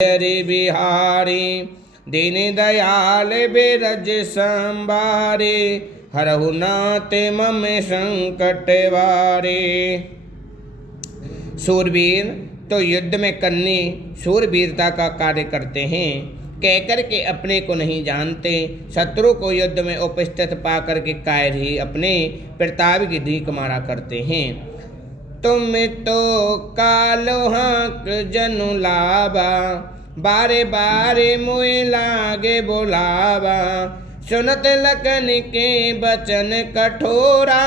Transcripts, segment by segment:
हरि बिहारी दीन दयाल बिरज संबारे, हरहु नाथ मम संकट वारे। सूरवीर तो युद्ध में करने सूरवीरता का कार्य करते हैं, कहकर के अपने को नहीं जानते। शत्रु को युद्ध में उपस्थित पाकर के कायर ही अपने प्रताप की धीक मारा करते हैं। तुम तो कालो हाक जनु लावा, बारे बारे मोए लागे बोलावा। सुनत लखन के बचन कठोरा,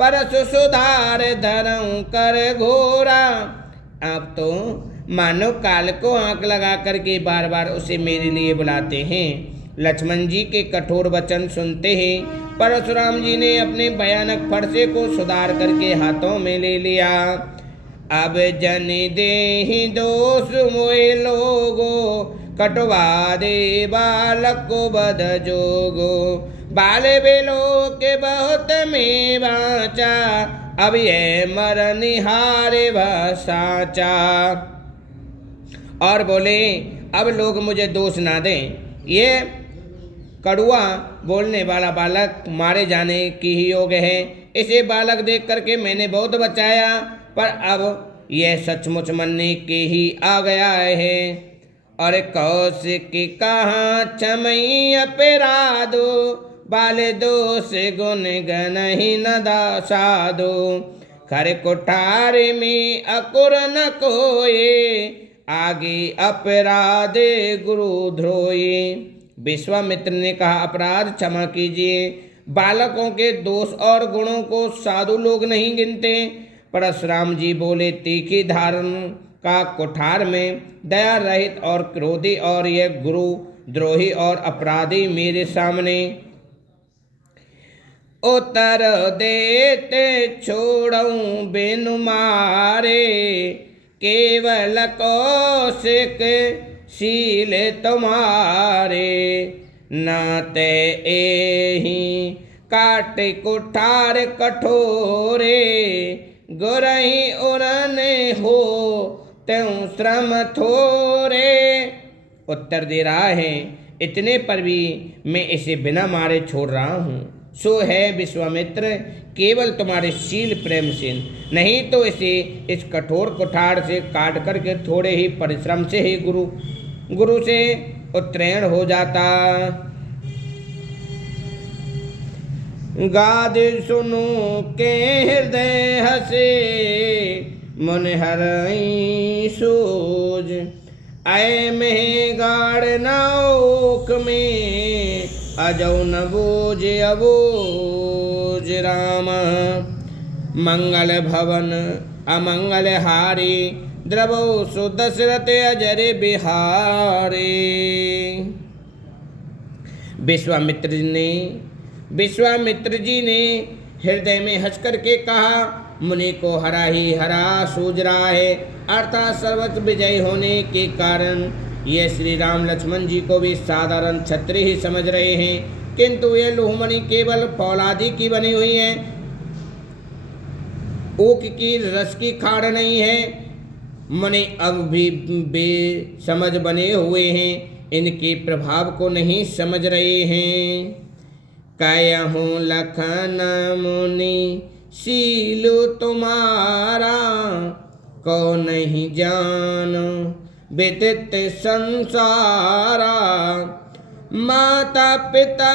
परसु सुधार धरऊं कर घोरा। आप तो मानो काल को आंख लगा करके बार बार उसे मेरे लिए बुलाते हैं। लक्ष्मण जी के कठोर वचन सुनते हैं परशुराम जी ने अपने भयानक फरसे को सुधार करके हाथों में ले लिया। अब जन देहि दोष मोए लोगो, कटवा दे बालक को बध जोगो। बाल बेलो के बहुत में बाचा, अब ये मरनिहारे वह साचा। और बोले अब लोग मुझे दोष ना दें, ये कड़ुआ बोलने वाला बालक मारे जाने की ही योग्य है। इसे बालक देख करके मैंने बहुत बचाया, पर अब यह सचमुच मरने के ही आ गया है। और कौशिक कहाँ क्षमई अपराधो, बाले दोष गुण गण ही न साधो। खर कुठार में अकुर न कोये, आगे अपराधे गुरु ध्रोये। विश्वामित्र ने कहा अपराध क्षमा कीजिए। बालकों के दोष और गुणों को साधु लोग नहीं गिनते। परशुराम जी बोले तीखी धारण का कुठार में दया रहित और क्रोधी और यह गुरु द्रोही और अपराधी मेरे सामने। उत्तर देते छोड़ऊं बिनु मारे, केवल कौशिक शील तुम्हारे। नाते एहि काट कुठार कठोरे, गुरहि उरन हो त्यों श्रम थोरे। उत्तर दे रहा है इतने पर भी मैं इसे बिना मारे छोड़ रहा हूँ। सो है विश्वामित्र केवल तुम्हारे शील प्रेम से, नहीं तो इसे इस कठोर कुठार से काट करके थोड़े ही परिश्रम से ही गुरु से उत्तीर्ण हो जाता। गाद सुनो के हृदय हसे, मन हरई सूझ। आए में गाड़ नौक में, अजौ न बूझ अबूझ। राम मंगल भवन अमंगल हारी, द्रवो सुदशरथ अजर बिहारी। विश्वामित्र जी ने हृदय में हंस करके कहा मुनि को हरा ही हरा सूझ रहा है, अर्थात सर्वत्र विजयी होने के कारण ये श्री राम लक्ष्मण जी को भी साधारण क्षत्रिय ही समझ रहे हैं, किंतु ये लुहमणि केवल फौलादी की बनी हुई है, ऊख की रस की खाड़ नहीं है। मुनि अब भी बेसमझ बने हुए हैं, इनके प्रभाव को नहीं समझ रहे हैं। कहूँ लखन मुनि शीलु तुम्हारा, को नहीं जानो विदित संसारा। माता पिता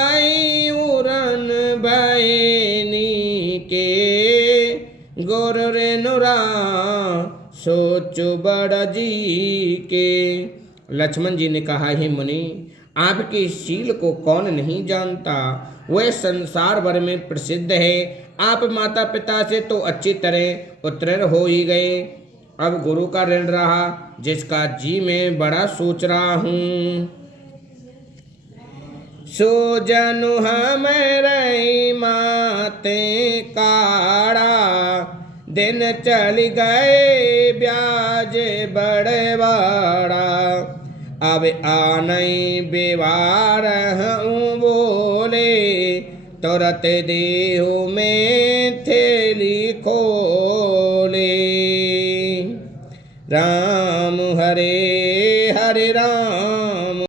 उरन बहनी के, गोर रेनुरा सोचो बड़ जी के। लक्ष्मण जी ने कहा हे मुनि, आपके शील को कौन नहीं जानता, वह संसार भर में प्रसिद्ध है। आप माता पिता से तो अच्छी तरह उत्तीर्ण हो ही गए, अब गुरु का ऋण रहा जिसका जी मैं बड़ा सोच रहा हूँ। सो जनु हमारे माते काड़ा, दिन चल गए ब्याज बड़े बड़ा। अब आनई बेवार हूँ बोले, तुरत देहु में थैली खोले। राम हरे हरे हरे राम।